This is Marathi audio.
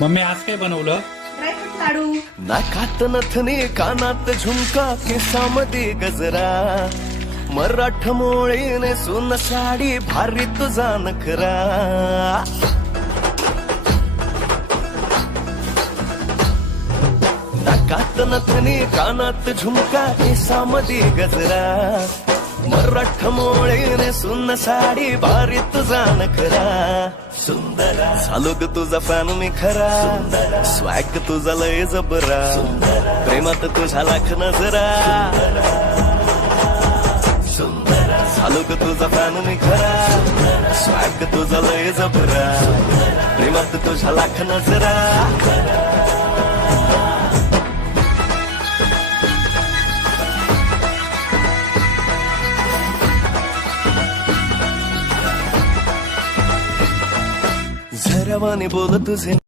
मम्मी आज काय बनवलं? ड्रायफ्रूट लाडू. नाकात नथनी कानात झुमका केसामध्ये गजरा मराठ मोळीने सुन साडी भारी तुझा नखरा नाकात नथनी कानात झुमका केसामध्ये गजरा मराठ मोळीने सुन साडी भारी तुझा नखरा सुंदरा झालो ग तुझा फॅन मी खरा स्वॅग तुझा लय जबरा प्रेमात तुझा लाख नजरा झालो ग तुझा फॅन मी खरा स्वॅग तुझा लय जबरा प्रेमात तुझा लाख नजरा झरवाने बोल तुझे